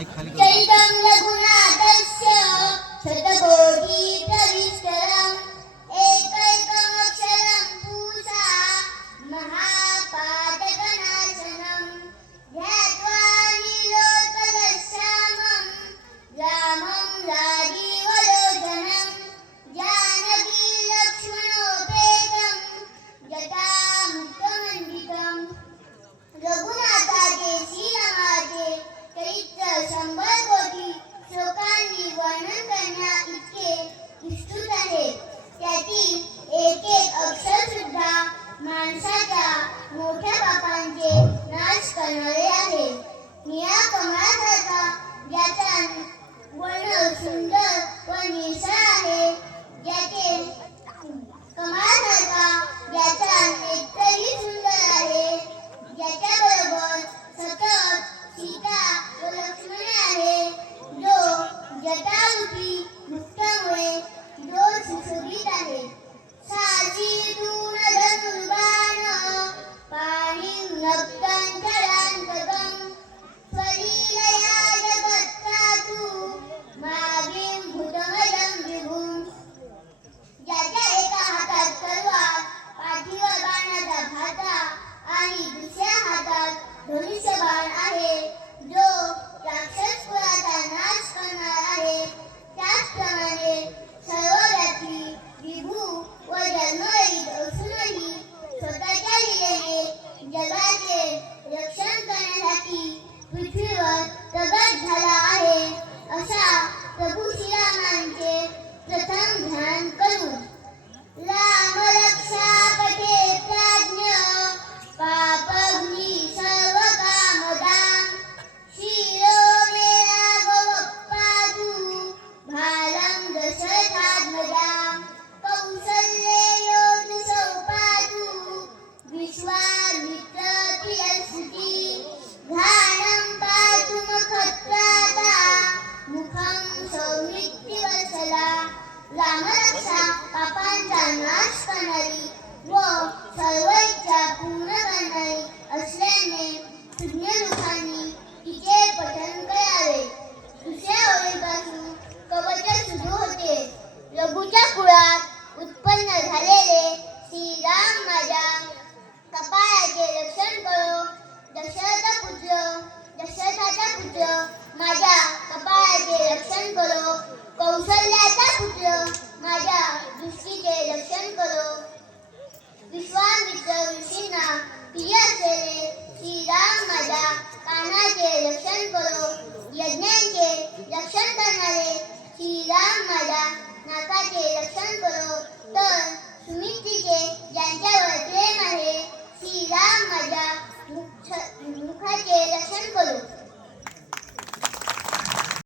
Mic खाली चैतं रघुनाथस्य शतकोटी प्रविष्टरम् एकैकमक्षरं पूषा महापातकनाशनं ध्यात्वा नीलोत्पलश्यामं रामं राजीवलोचनं जानकी लक्ष्मणोपेतं जटामुक्तमण्डितं रघुनाथाचे श्रीरामाचे चरित्र 100 कोटी श्लोकांनी वर्णन करण्या इतके विस्तृत आहे. त्यातील एक एक अक्षर सुद्धा माणसाच्या मोठ्या पापांचे नाश करणारे आहे. निळ्या कमळासारखा ज्याचा वर्ण सुंदर व निळसर आहे, ज्याचे कमळासारखा ज्याचा नेत्रही सुंदर आहे, ज्याच्याबरोबर सतत सीता व लक्ष्मण आहे, जो जटारूपी मुक्तामुळे जो सुशोभित आहे. साची तून धनुर्बाण पाणिं नक्तं चरान्तकं स्वलीलया जगत्तातु मागीं भूतमजं विभुं. ज्याच्या एका हातात तलवार, पाठीवर बाणाचा भाता आणि दुसऱ्या हातात धनुष्यबाण आहे, जो राक्षस कुळाचा नाश करणार आहे. त्याचप्रमाणे सर्वव्यापी विभू व जन्मरहित असूनही स्वतःच्या लीलेने जगाचे रक्षण करण्यासाठी पृथ्वीवर प्रगट झाला आहे. अशा प्रभू श्रीरामांचे प्रथम ध्यान करू. राम रक्षा पटे प्राज्ञ पापग्नि सर्व कामदां शिरो मे राघवप्पादु भालं दशरथात्मजां कौसल्येयो द्विसौपादु विश्वामित्र प्रियसुती घाणं पातु मुखत्राता मुखं सौमित्रिवत्सला. रामरक्षा पापांचा नाश करणारी व सर्व इच्छा पूर्ण करणारी असल्याने सुज्ञमुखांनी तिचे पठण करावे. दुसऱ्या ओळीपासून कवच सुरू होते. रघुच्या कुळात उत्पन्न झालेले श्रीराम माझ्या कपाळाचे रक्षण करो. दशरथाचा पुत्र माझ्या कपाळाचे रक्षण करो. कौशल्याचा पुत्र माझ्या दृष्टीचे रक्षण करो. विश्वामित्र ऋषींना प्रिय असलेले श्रीराम माझ्या कानाचे रक्षण करो. यज्ञांचे रक्षण करणारे श्रीराम माझ्या नाकाचे रक्षण करो. तर सुमित्री